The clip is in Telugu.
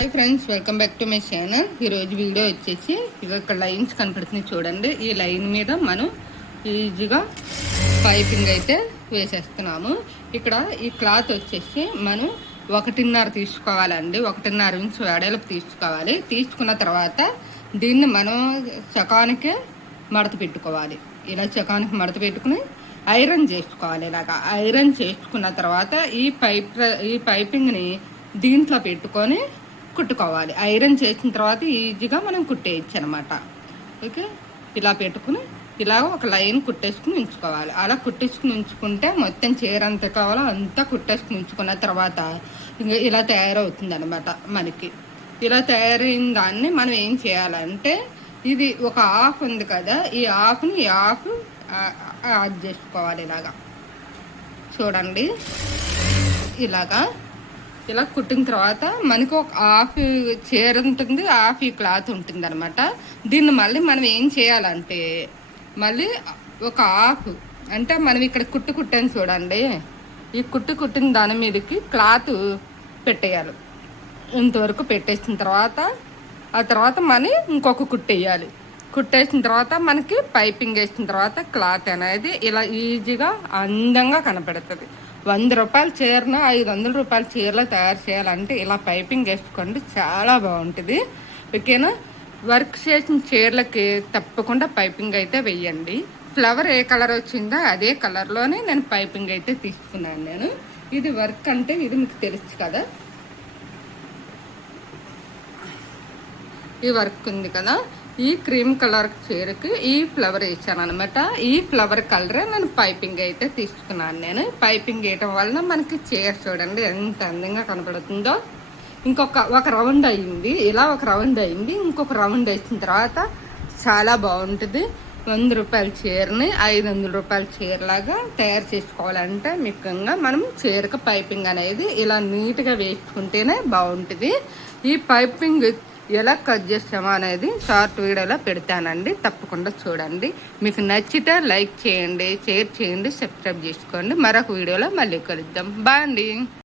Hi friends, welcome back to my channel. ఈరోజు వీడియో వచ్చేసి ఇక్కడ లైన్స్ కనపడుతుంది చూడండి. ఈ లైన్ మీద మనం ఈజీగా పైపింగ్ అయితే వేసేస్తున్నాము. ఇక్కడ ఈ క్లాత్ వచ్చేసి మనం 1.5 తీసుకోవాలండి. 1.5 ఇంచ్ వెడల్పు తీసుకోవాలి. తీసుకున్న తర్వాత దీన్ని మనం చకానికి మడత పెట్టుకోవాలి. ఇలా చకానికి మడత పెట్టుకుని ఐరన్ చేసుకోవాలి. ఇలాగా ఐరన్ చేసుకున్న తర్వాత ఈ పైపింగ్ని దీంట్లో పెట్టుకొని కుట్టుకోవాలి. ఐరన్ చేసిన తర్వాత ఈజీగా మనం కుట్టేయచ్చు అనమాట. ఓకే, ఇలా పెట్టుకుని ఇలా ఒక లైన్ కుట్టేసుకుని ఉంచుకోవాలి. అలా కుట్టేసుకుని ఉంచుకుంటే మొత్తం చీర అంత కావాలో అంతా కుట్టేసుకుని ఉంచుకున్న తర్వాత ఇలా తయారవుతుంది అనమాట. మనకి ఇలా తయారైన దాన్ని మనం ఏం చేయాలంటే, ఇది ఒక హాఫ్ ఉంది కదా, ఈ హాఫ్ని యాడ్ చేసుకోవాలి. ఇలాగా చూడండి. ఇలా కుట్టిన తర్వాత మనకు ఒక హాఫ్ చీర ఉంటుంది, హాఫ్ ఈ క్లాత్ ఉంటుంది అనమాట. దీన్ని మళ్ళీ మనం ఏం చేయాలంటే, మళ్ళీ ఒక హాఫ్ అంటే మనం ఇక్కడ కుట్టాను చూడండి, ఈ కుట్టిన దాని మీదకి క్లాత్ పెట్టేయాలి. ఇంతవరకు పెట్టేసిన తర్వాత ఆ తర్వాత మనం ఇంకొక కుట్టేయాలి. కుట్టేసిన తర్వాత మనకి పైపింగ్ వేసిన తర్వాత క్లాత్ అనేది ఇలా ఈజీగా అందంగా కనపడుతుంది. 100 రూపాయల చీరను 500 రూపాయల చీరలో తయారు చేయాలంటే ఇలా పైపింగ్ వేసుకోండి, చాలా బాగుంటుంది. ఓకేనా? వర్క్ చేసిన చీరలకి తప్పకుండా పైపింగ్ అయితే వేయండి. ఫ్లవర్ ఏ కలర్ వచ్చిందో అదే కలర్లోనే నేను పైపింగ్ అయితే తీసుకున్నాను. ఇది వర్క్ అంటే ఇది మీకు తెలుసు కదా, ఈ వర్క్ ఉంది కదా, ఈ క్రీమ్ కలర్ చీరకి ఈ ఫ్లవర్ వేసాను అనమాట. ఈ ఫ్లవర్ కలరే నేను పైపింగ్ అయితే తీసుకున్నాను. నేను పైపింగ్ వేయటం వలన మనకి చీర చూడండి ఎంత అందంగా కనపడుతుందో. ఒక రౌండ్ అయింది, ఇలా ఒక రౌండ్ అయింది. ఇంకొక రౌండ్ వేసిన తర్వాత చాలా బాగుంటుంది. 100 రూపాయల చీరని 500 రూపాయల చీరలాగా తయారు చేసుకోవాలంటే ముఖ్యంగా మనం చీరకు పైపింగ్ అనేది ఇలా నీట్గా వేసుకుంటేనే బాగుంటుంది. ఈ పైపింగ్ ఎలా కట్ చేస్తామో అనేది షార్ట్ వీడియోలో పెడతానండి, తప్పకుండా చూడండి. మీకు నచ్చితే లైక్ చేయండి, షేర్ చేయండి, సబ్స్క్రైబ్ చేసుకోండి. మరొక వీడియోలో మళ్ళీ కలుద్దాం. బాయ్ అండి.